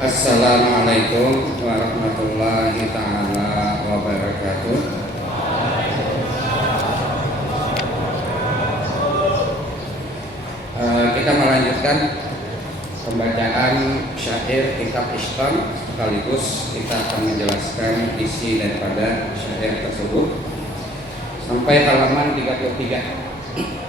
Assalamualaikum warahmatullahi ta'ala wabarakatuh. Kita melanjutkan pembacaan syair kitab Ihsan, sekaligus kita akan menjelaskan isi daripada syair tersebut sampai halaman 33.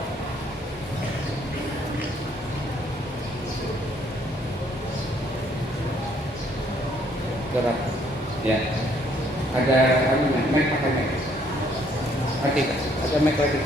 Gerak. Ya. Ada mic pakai mic. Oke, ada mic lagi.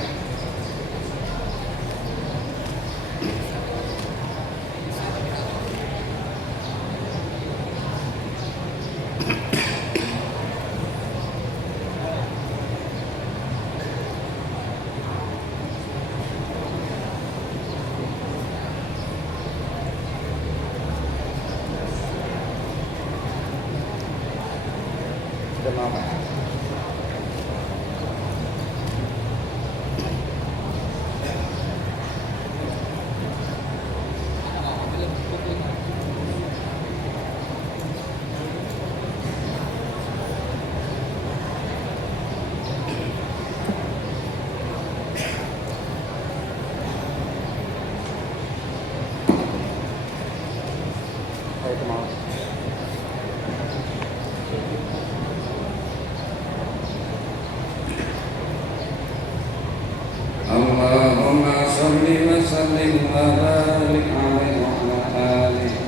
Allahumma sholli wa sallim wa barik alaihi wa ala alihi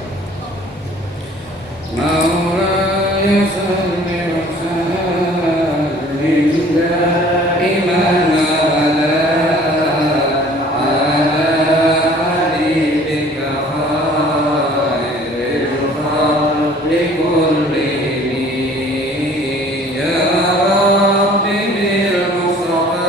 Maulaya salli wa sallim daiman ala habibika khairil khalqi kullihim ya Rabbi bil Mustafa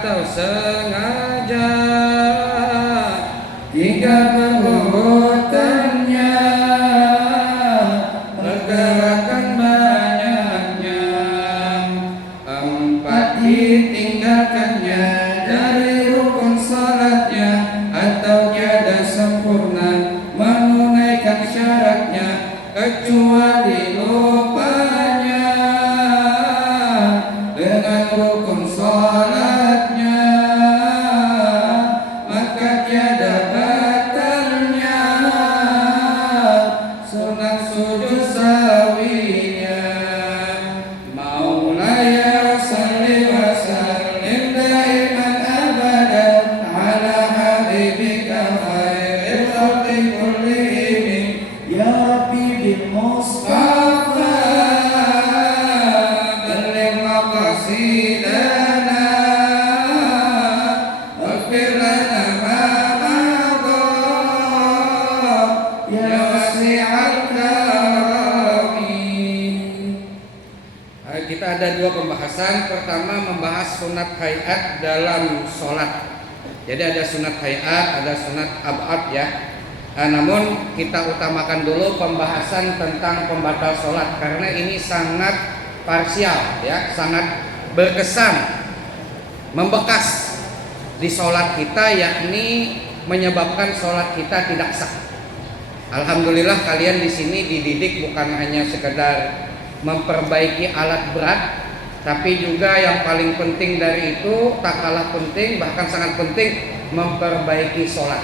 atau sengaja, tiga perbuatannya, pergerakan banyaknya, empat ditinggalkannya dari rukun salatnya, atau tiada sempurna menunaikan syaratnya kecuali lupanya dengan rukun salatnya, maka tiada batalnya sunat sujud sawinya. Maulaya salli wa sallim daiman abadan ala habibika khairil khalqi kullihim ya Rabbi bil Mustafa balligh maqasidana waghfir lana ma madha ya wasi'al karami. Kita ada dua pembahasan. Pertama membahas sunat hayat dalam sholat. Jadi ada sunat hayat, ada sunat abad ya. Namun kita utamakan dulu pembahasan tentang pembatal sholat karena ini sangat parsial ya, sangat berkesan, membekas di sholat kita, yakni menyebabkan sholat kita tidak sah. Alhamdulillah kalian di sini dididik bukan hanya sekedar memperbaiki alat berat, tapi juga yang paling penting dari itu, tak kalah penting, bahkan sangat penting, memperbaiki sholat.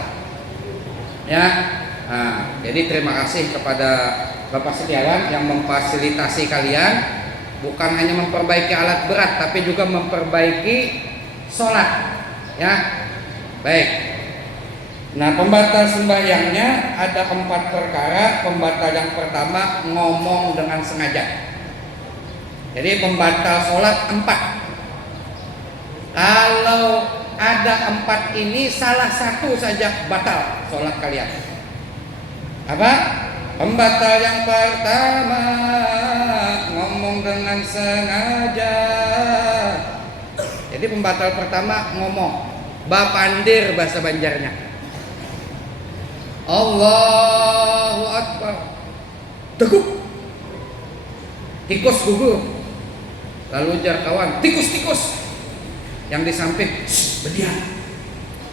Ya, jadi terima kasih kepada Bapak Setiawan yang memfasilitasi kalian, bukan hanya memperbaiki alat berat, tapi juga memperbaiki sholat. Ya, baik. Nah, pembatal sembahyangnya ada 4 perkara. Pembatal yang pertama ngomong dengan sengaja. Jadi pembatal sholat 4. Kalau ada 4 ini salah satu saja batal sholat kalian. Apa? Pembatal yang pertama ngomong dengan sengaja. Jadi pembatal pertama ngomong, bapandir bahasa Banjarnya. Allahu Akbar. Teguk. Tikus gugur. Lalu ujar kawan, tikus. Yang di samping, berdiam.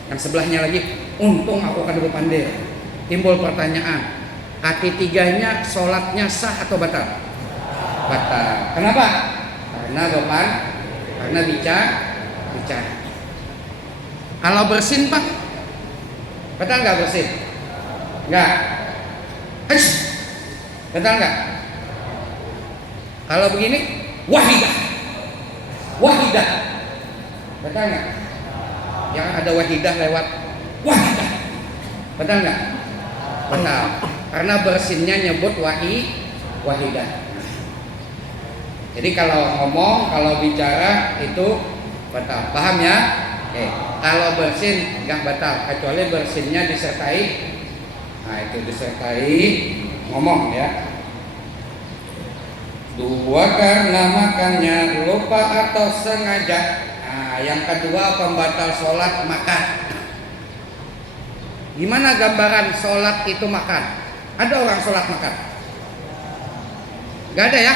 Yang sebelahnya lagi, untung aku kan bapandir. Timbul pertanyaan, ketiganya sholatnya sah atau batal? Batal. Kenapa? Karena bicara. Kalau bersin Pak, batal nggak bersin? Nggak. Betul nggak? Kalau begini, wahidah. Betul nggak? Yang ada wahidah lewat wahidah. Betul nggak? Betul. Karena bersinnya nyebut wahidah. Jadi kalau ngomong, kalau bicara itu batal. Paham ya? Kalau bersin nggak batal, kecuali bersinnya disertai. Nah, itu disertai ngomong ya. 2 karena makannya lupa atau sengaja. Nah, yang kedua pembatal sholat makan. Gimana gambaran sholat itu makan? Ada orang sholat makan? Gak ada ya?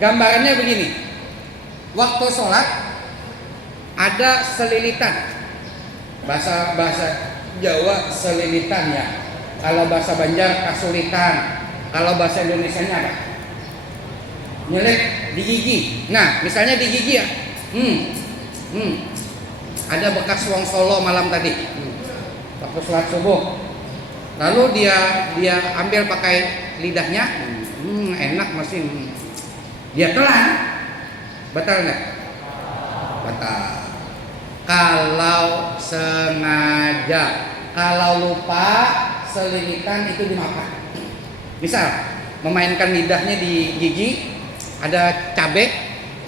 Gambarannya begini. Waktu sholat ada selilitan. Bahasa Jawa selilitan ya. Kalau bahasa Banjar kasulitan. Kalau bahasa Indonesianya apa? Nyelip di gigi. Nah, misalnya di gigi ya. Ada bekas wong Solo malam tadi. Waktu sholat subuh. Lalu dia ambil pakai lidahnya. Enak masih. Dia telan. Batal enggak? Batal. Kalau sengaja, kalau lupa, selilitan itu dimakan. Misal memainkan lidahnya di gigi, ada cabai,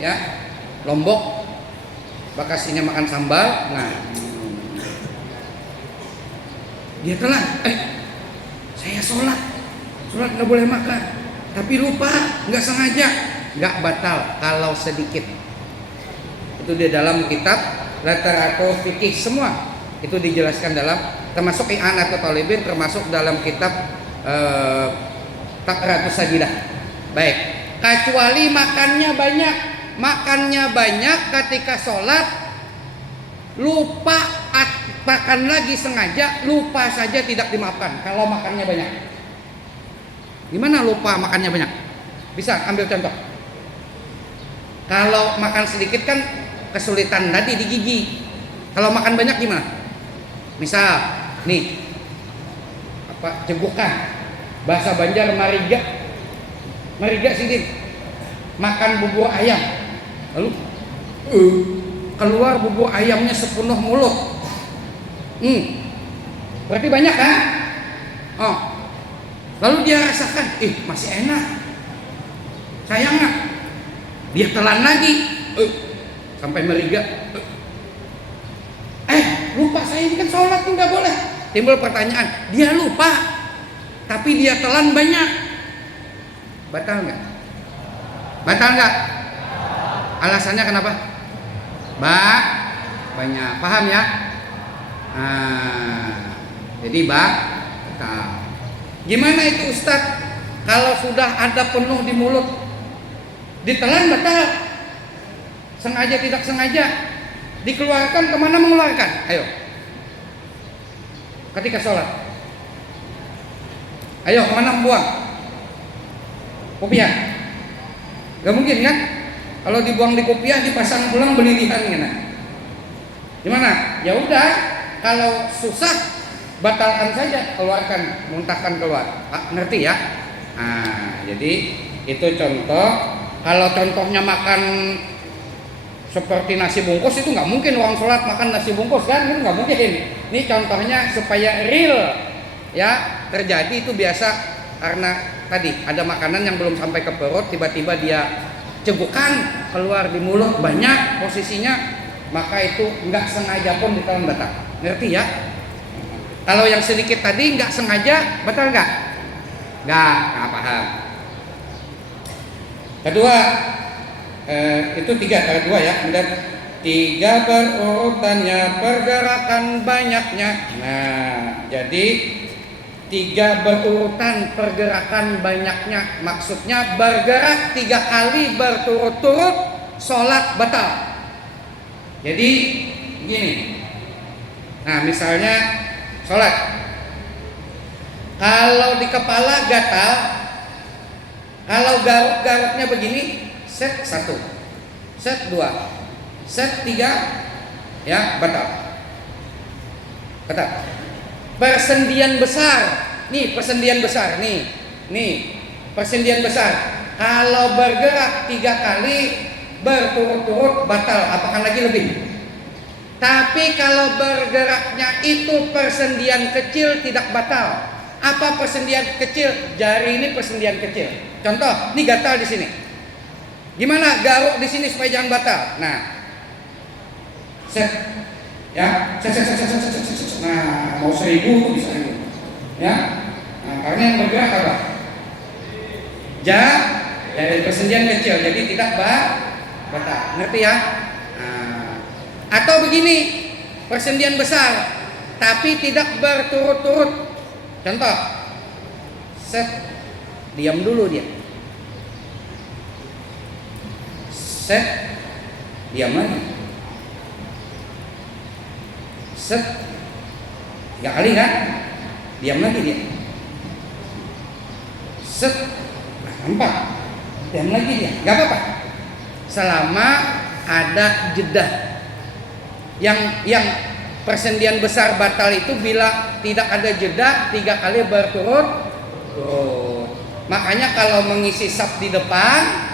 ya, lombok, bekasnya makan sambal. Nah, dia telan. Saya sholat nggak boleh makan, tapi lupa, nggak sengaja, nggak batal kalau sedikit. Itu di dalam kitab literatur fikih semua itu dijelaskan dalam, termasuk I'anatul Talibin, termasuk dalam kitab Taqratus Sajidah. Baik, kecuali makannya banyak ketika sholat, lupa makan lagi sengaja, lupa saja tidak dimaafkan kalau makannya banyak. Gimana lupa makannya banyak? Bisa ambil contoh. Kalau makan sedikit kan kesulitan tadi di gigi. Kalau makan banyak gimana? Misal nih, cegukan, bahasa Banjar mariga sedikit, makan bubur ayam, lalu keluar bubur ayamnya sepenuh mulut. Berarti banyak kan? Oh, lalu dia rasakan, masih enak, sayang nggak? Dia telan lagi, sampai meriga. Lupa, saya ini kan sholat nggak boleh. Timbul pertanyaan, dia lupa, tapi dia telan banyak. Batal nggak? Batal nggak? Alasannya kenapa? Banyak. Paham ya? Jadi batal. Gimana itu Ustadz? Kalau sudah ada penuh di mulut, ditelan batal. Sengaja tidak sengaja, dikeluarkan, kemana mengeluarkan? Ayo, ketika sholat, ayo kemana membuang? Kopiah? Gak mungkin kan? Kalau dibuang di kopiah, dipasang pulang belilihan gimana? Gimana? Ya udah, kalau susah batalkan saja, keluarkan, muntahkan keluar. Ngerti ya? Jadi itu contoh. Kalau contohnya makan seperti nasi bungkus, itu nggak mungkin orang sholat makan nasi bungkus kan, itu nggak mungkin. Ini contohnya supaya real ya terjadi. Itu biasa karena tadi ada makanan yang belum sampai ke perut, tiba-tiba dia cegukan keluar di mulut banyak posisinya, maka itu nggak sengaja pun ditelan batal. Ngerti ya? Kalau yang sedikit tadi nggak sengaja batal nggak? Nggak paham. Kedua, itu kedua ya. Kemudian 3 berurutannya pergerakan banyaknya. Nah, jadi 3 berurutan pergerakan banyaknya, maksudnya bergerak 3 kali berturut-turut sholat batal. Jadi gini. Nah, misalnya sholat, kalau di kepala gatal, kalau garuk-garuknya begini, set 1, set 2, set 3, ya batal. Persendian besar, nih persendian besar, nih persendian besar. Kalau bergerak 3 kali berturut-turut batal, apakah lagi lebih? Tapi kalau bergeraknya itu persendian kecil tidak batal. Apa persendian kecil? Jari ini persendian kecil. Contoh, ini gatal di sini. Gimana garuk di sini supaya jangan batal? Nah, set, ya, set. Nah, mau 1000 bisa 1000. Ya, nah, karena yang bergerak apa? Dari persendian kecil, jadi tidak batal. Ngerti ya? Nah, atau begini, persendian besar, tapi tidak berturut-turut. Contoh, set, diam dulu dia. Set, diam lagi. Set, 3 kali kan? Diam lagi dia. Set, 4, diam lagi dia. Gak apa-apa, selama ada jeda. Yang persendian besar batal itu bila tidak ada jeda 3 kali berturut-turut. Makanya kalau mengisi saf di depan,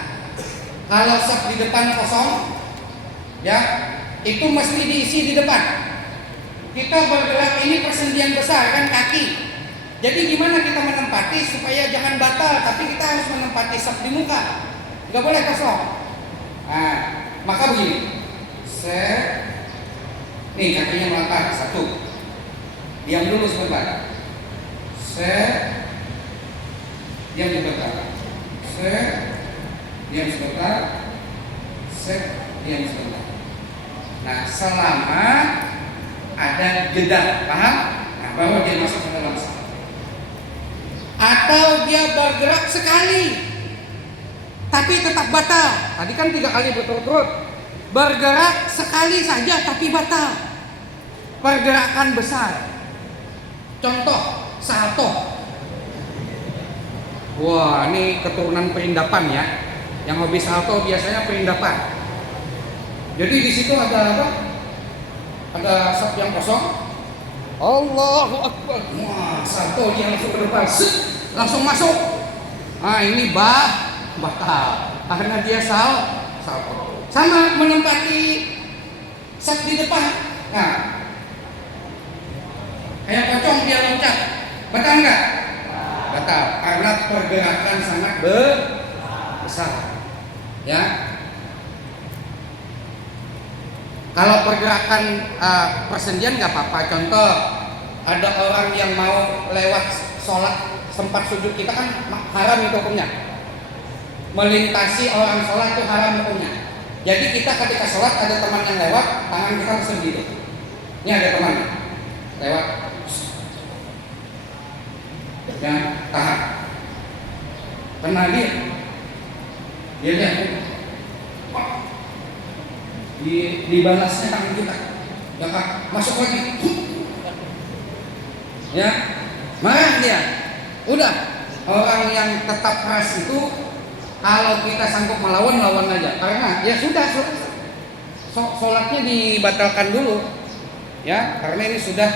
kalau saf di depan kosong, ya itu mesti diisi di depan. Kita bergerak ini persendian besar kan kaki. Jadi gimana kita menempati supaya jangan batal, tapi kita harus menempati saf di muka. Gak boleh kosong. Nah, maka begini. Nih kakinya melangkah 1. Diam dulu sebentar. Diam sebentar. Diam sebentar. Diam sebentar. Nah, selama ada jeda, paham? Nah, baru dia masuk ke dalam salat. Atau dia bergerak sekali tapi tetap batal. Tadi kan 3 kali berturut-turut. Bergerak sekali saja tapi batal. Pergerakan besar. Contoh, salto. Wah, ini keturunan perindapan ya. Yang hobi salto biasanya perindapan. Jadi di situ ada apa? Ada saf yang kosong. Allahu Akbar. Wah, salto dia langsung ke depan. Langsung masuk. Nah, ini batal. Karena dia salto. Sama menempati saf di depan. Nah, kayak pocong dia loncat. Batal enggak? Batal. Karena pergerakan sangat besar. Ya. Kalau pergerakan persendian nggak apa-apa. Contoh, ada orang yang mau lewat sholat sempat sujud, kita kan haram itu hukumnya. Melintasi orang sholat itu haram hukumnya. Jadi kita ketika sholat ada teman yang lewat, tangan kita bersendi itu. Ini ada teman lewat, ya tahan. Kena dia lihat. Dibalasnya tangan kita, jangan masuk lagi, ya marah dia. Udah, orang yang tetap keras itu kalau kita sanggup melawan, lawan aja. Karena ya sudah, sholatnya dibatalkan dulu, ya karena ini sudah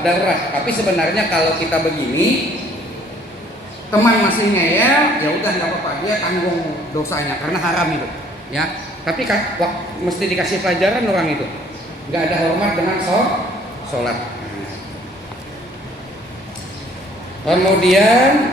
darurat. Tapi sebenarnya kalau kita begini, teman masih ngeyel, ya udah nggak apa-apa, dia tanggung dosanya karena haram itu, ya. Tapi kan mesti dikasih pelajaran orang itu. Nggak ada hormat dengan sholat. Kemudian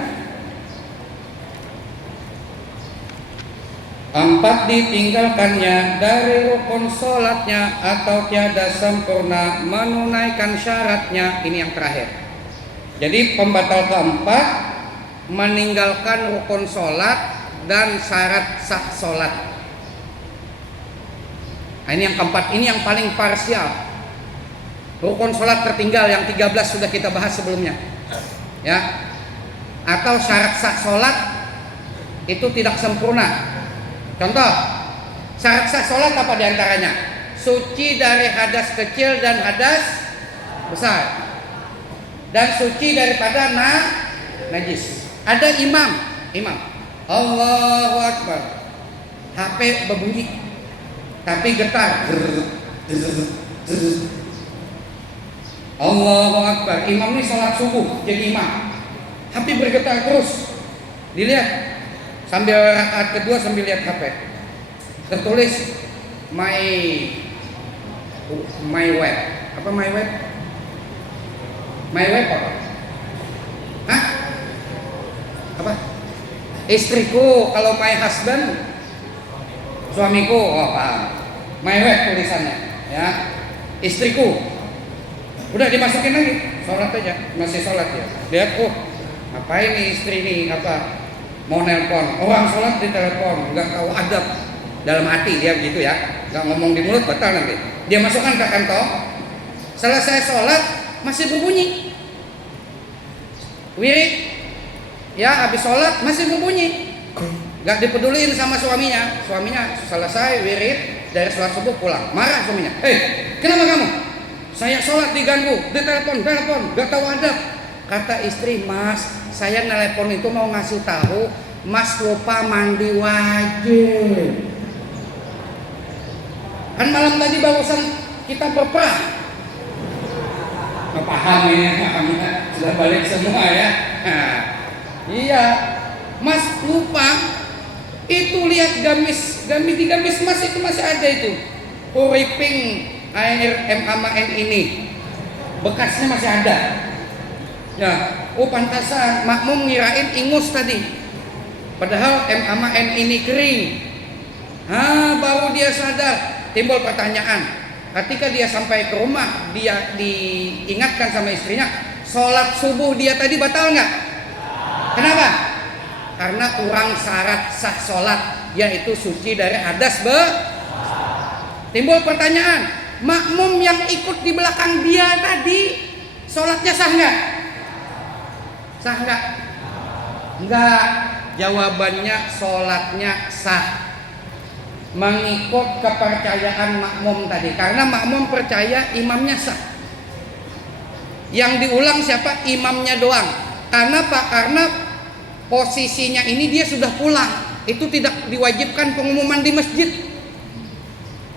4, ditinggalkannya dari rukun sholatnya atau tiada sempurna menunaikan syaratnya. Ini yang terakhir. Jadi pembatal keempat, meninggalkan rukun sholat dan syarat sah sholat. Nah, ini yang keempat, ini yang paling parsial. Rukun sholat tertinggal yang 13 sudah kita bahas sebelumnya, ya. Atau syarat sah sholat itu tidak sempurna. Contoh, syarat sah sholat apa diantaranya? Suci dari hadas kecil dan hadas besar, dan suci daripada najis. Ada imam, Allahu Akbar, HP berbunyi tapi getar. Allahu Akbar. Imam ini sholat subuh jadi imam, HP bergetar terus. Dilihat sambil rakaat kedua sambil lihat HP. Tertulis my web. Apa my web? My web apa? Hah? Apa? Istriku. Kalau my husband, suamiku. Oh, paham. My web tulisannya, ya. Istriku. Udah dimasukin lagi, sholat aja, masih sholat ya. Lihat, ngapain nih istri nih, mau nelpon. Orang sholat di telepon, nggak tahu adab dalam hati dia begitu ya. Nggak ngomong di mulut, batal nanti. Dia masukkan ke kantong. Selesai sholat masih berbunyi. Wirid, ya habis sholat masih berbunyi. Gak dipeduliin sama suaminya. Suaminya selesai wirid dari sholat subuh pulang, marah suaminya. Kenapa kamu? Saya sholat diganggu, ditelepon, gak tahu adab. Kata istri, Mas, saya nelpon itu mau ngasih tahu Mas lupa mandi wajib. Kan malam tadi barusan kita berperang. Paham ini, sudah balik semua ya. Nah, iya, Mas lupa. Itu lihat gamis di gamis Mas itu masih ada itu. Puriping air MAN ini. Bekasnya masih ada. Ya, pantasan makmum ngirain ingus tadi. Padahal MAN ini kering. Baru dia sadar, timbul pertanyaan. Ketika dia sampai ke rumah, dia diingatkan sama istrinya, sholat subuh dia tadi batal nggak? Kenapa? Karena kurang syarat sah sholat, yaitu suci dari hadas Timbul pertanyaan, makmum yang ikut di belakang dia tadi sholatnya sah nggak? Sah nggak? Enggak. Jawabannya sholatnya sah, mengikut kepercayaan makmum tadi. Karena makmum percaya imamnya sah. Yang diulang siapa? Imamnya doang. Karena Pak, karena posisinya ini dia sudah pulang. Itu tidak diwajibkan pengumuman di masjid.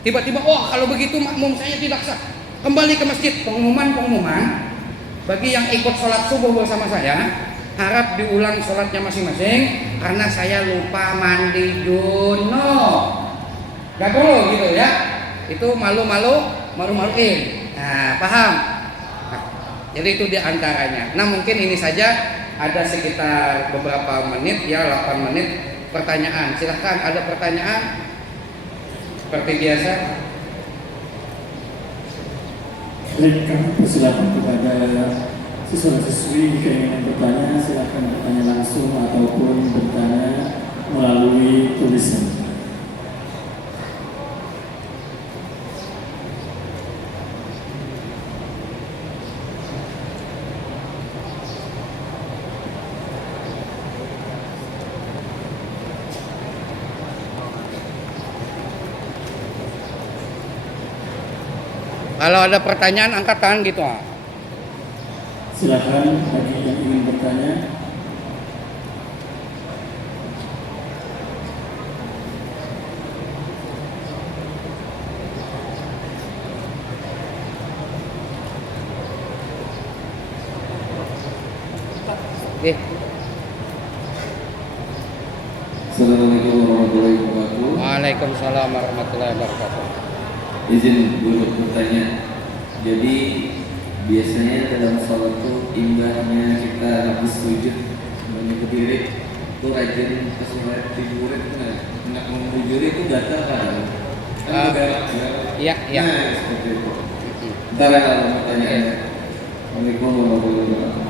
Tiba-tiba, oh kalau begitu makmum saya tidak sah, kembali ke masjid. Pengumuman bagi yang ikut sholat subuh bersama saya, harap diulang sholatnya masing-masing karena saya lupa mandi junub. Gak perlu gitu ya. Itu malu-maluin. Nah, paham? Nah, jadi itu diantaranya. Nah, mungkin ini saja, ada sekitar beberapa menit ya, 8 menit pertanyaan. Silahkan, ada pertanyaan? Seperti biasa. Baik, kami persilakan kepada siswa-siswi jika ingin bertanya, silakan bertanya langsung ataupun bertanya melalui tulisan. Kalau ada pertanyaan angkat tangan gitu. Silakan bagi yang ingin bertanya. Oke. Assalamualaikum warahmatullahi wabarakatuh. Waalaikumsalam warahmatullahi wabarakatuh. Izin dulu bertanya. Jadi biasanya dalam sholat tuh imbahnya kita habis sujud banyak berdiri itu rajin kesulitan tidur itu nggak membujuri itu gatal kan? Iya, iya. Nah, seperti itu. Ntar kalau mau tanya. Assalamualaikum warahmatullahi wabarakatuh.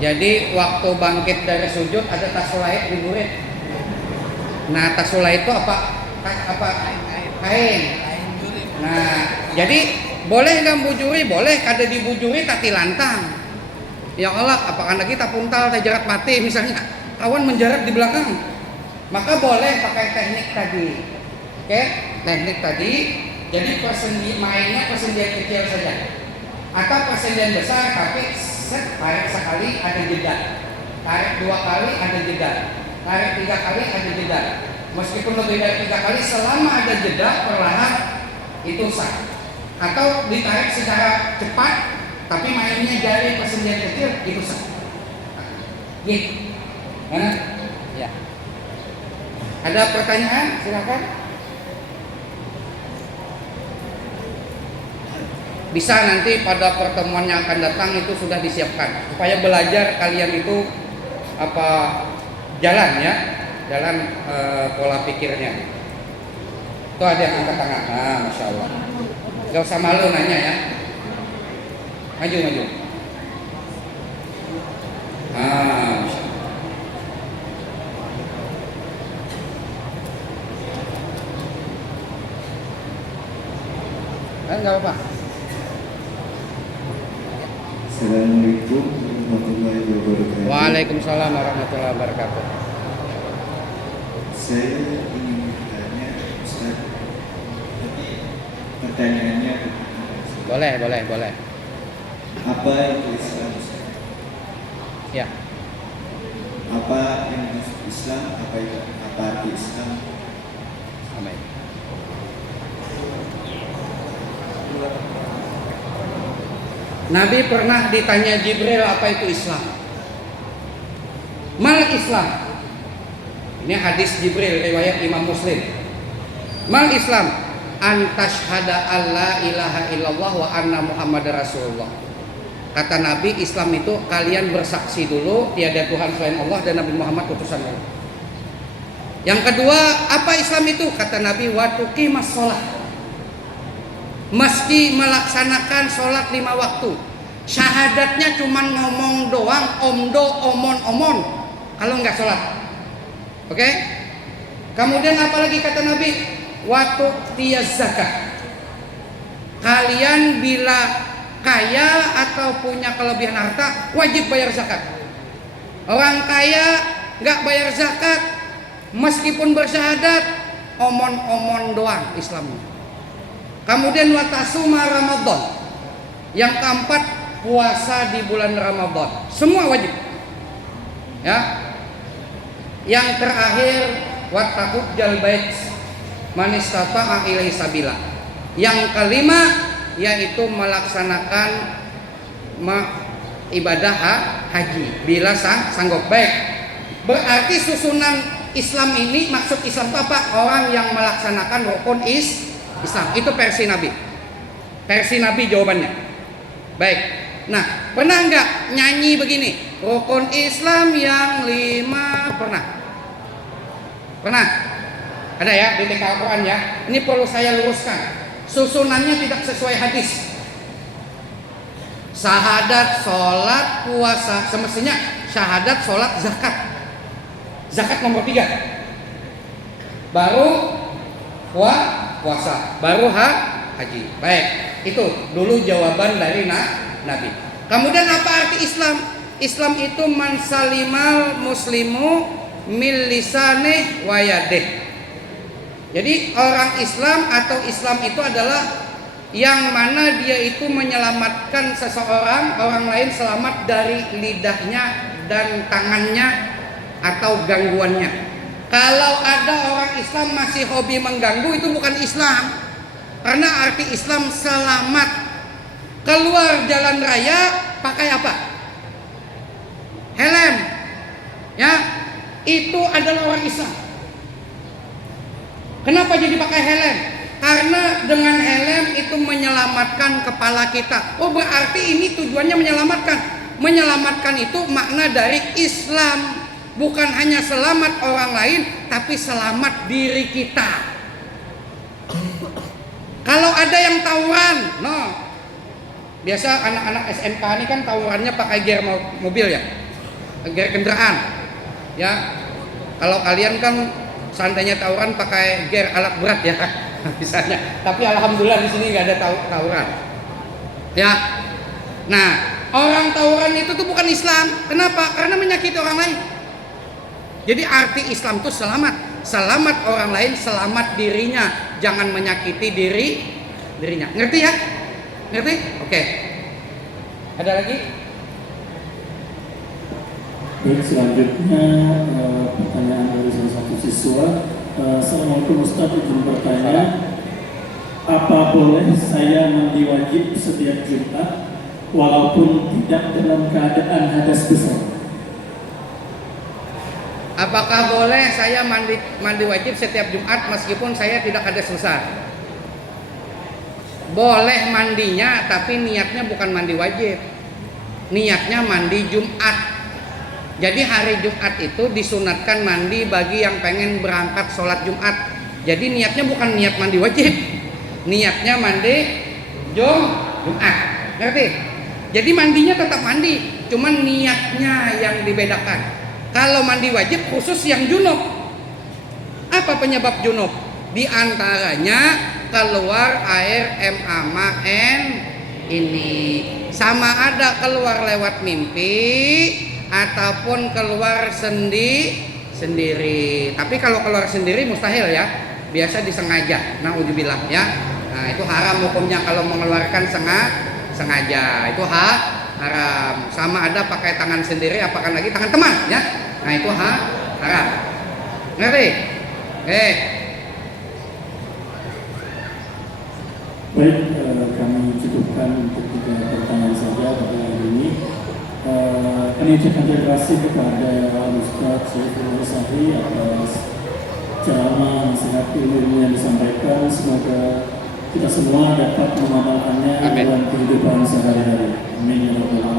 Jadi waktu bangkit dari sujud ada tasulaid di murid. Nah, tasulaid itu apa kain. Nah, jadi boleh nggak bujuri? Boleh. Kada dibujuri tati lantang. Ya Allah, apakah kita puntal jarak mati misalnya kawan menjarak di belakang, maka boleh pakai teknik tadi. Oke, teknik tadi. Jadi mainnya persendian kecil saja atau persendian besar, tapi tarik sekali ada jeda, tarik 2 kali ada jeda, tarik 3 kali ada jeda. Meskipun lebih dari 3 kali, selama ada jeda perlahan itu sah. Atau ditarik secara cepat tapi mainnya jari persendian kecil, itu sah. Gitu. Mana? Ya. Ada pertanyaan? Silakan. Bisa nanti pada pertemuan yang akan datang itu sudah disiapkan supaya belajar kalian itu jalan ya, jalan pola pikirnya. Itu ada yang angkat tangan. Nah, masya Allah. Gak usah malu nanya ya. Maju. Ah, masya Allah. Nggak apa-apa. Assalamualaikum warahmatullahi wabarakatuh. Waalaikumsalam warahmatullahi wabarakatuh. Saya ingin bertanya, Ustaz. Pertanyaannya, Boleh. apa itu Islam, Ustaz? Ya. Apa yang disebut Islam? Apa arti Islam? Amin. Nabi pernah ditanya Jibril apa itu Islam. Mal Islam. Ini hadis Jibril riwayat Imam Muslim. Mal Islam antashhada alla ilaha illallah wa anna muhammadar rasulullah. Kata Nabi, Islam itu kalian bersaksi dulu tiada Tuhan selain Allah dan Nabi Muhammad utusan Allah. Yang kedua, apa Islam itu? Kata Nabi, wa tuqimas shalah. Meski melaksanakan sholat 5 waktu, syahadatnya cuma ngomong doang, omdo, omon, kalau nggak sholat. Oke? Kemudian apalagi kata Nabi? Waktu tiaz zakat. Kalian bila kaya atau punya kelebihan harta wajib bayar zakat. Orang kaya nggak bayar zakat, meskipun bersyahadat, omon-omon doang Islamnya. Kemudian watasuma Ramadan. Yang keempat, puasa di bulan Ramadan. Semua wajib. Ya. Yang terakhir, wattaqul bait man istata'a ilaihi sabila. Yang kelima yaitu melaksanakan ibadah haji bila sanggup. Baik. Berarti susunan Islam ini, maksud Islam itu apa? Orang yang melaksanakan rukun Islam. Itu versi Nabi. Versi Nabi jawabannya. Baik. Nah, pernah nggak nyanyi begini? Rukun Islam yang 5. Pernah? Ada ya di TK Al-Quran ya. Ini perlu saya luruskan. Susunannya tidak sesuai hadis. Syahadat, sholat, puasa. Semestinya syahadat, sholat, zakat. Zakat nomor 3. Baru puasa. Baru haji. Baik. Itu dulu jawaban dari Nabi. Kemudian apa arti Islam? Islam itu man salimal muslimu mil lisanih wa yadih. Jadi orang Islam atau Islam itu adalah yang mana dia itu menyelamatkan seseorang, orang lain selamat dari lidahnya dan tangannya atau gangguannya. Kalau ada orang Islam masih hobi mengganggu, itu bukan Islam. Karena arti Islam selamat. Keluar jalan raya pakai apa? Helm. Ya, itu adalah orang Islam. Kenapa jadi pakai helm? Karena dengan helm itu menyelamatkan kepala kita. Oh, berarti ini tujuannya menyelamatkan. Menyelamatkan itu makna dari Islam. Bukan hanya selamat orang lain, tapi selamat diri kita. Kalau ada yang tawuran, biasa anak-anak SMK ini kan tawurannya pakai gear mobil ya, gear kendaraan. Ya, kalau kalian kan seandainya tawuran pakai gear alat berat ya, misalnya. Tapi alhamdulillah di sini nggak ada tawuran. Ya, nah orang tawuran itu tuh bukan Islam. Kenapa? Karena menyakiti orang lain. Jadi arti Islam itu selamat orang lain, selamat dirinya, jangan menyakiti dirinya. Ngerti ya? Ngerti? Oke. Ada lagi? Baik, selanjutnya pertanyaan dari salah satu siswa. Assalamualaikum Ustaz, izin bertanya, apa boleh saya mandi wajib setiap Jumat walaupun tidak dalam keadaan hadas besar? Apakah boleh saya mandi wajib setiap Jumat meskipun saya tidak hadas besar? Boleh mandinya, tapi niatnya bukan mandi wajib. Niatnya mandi Jumat. Jadi hari Jumat itu disunatkan mandi bagi yang pengen berangkat sholat Jumat. Jadi niatnya bukan niat mandi wajib, niatnya mandi Jumat. Ngerti? Jadi mandinya tetap mandi, cuman niatnya yang dibedakan. Kalau mandi wajib khusus yang junub. Apa penyebab junub? Di antaranya keluar air MAN ini. Sama ada keluar lewat mimpi ataupun keluar sendiri. Tapi kalau keluar sendiri mustahil ya. Biasa disengaja. Naudzubillah ya. Nah, itu haram hukumnya kalau mengeluarkan sengaja. Itu haram. Sama ada pakai tangan sendiri apakah lagi tangan teman ya. Nah, itu haram. Ngerti? Baik, kami cukupkan untuk 3 pertanyaan saja pada hari ini. Kami ucapkan terima kasih kepada Ustaz Syaiful Sahri atas ceramah nasihat ilmu yang disampaikan. Semoga kita semua dapat mengamalkannya dalam kehidupan sehari-hari. Amin ya rabbal alamin.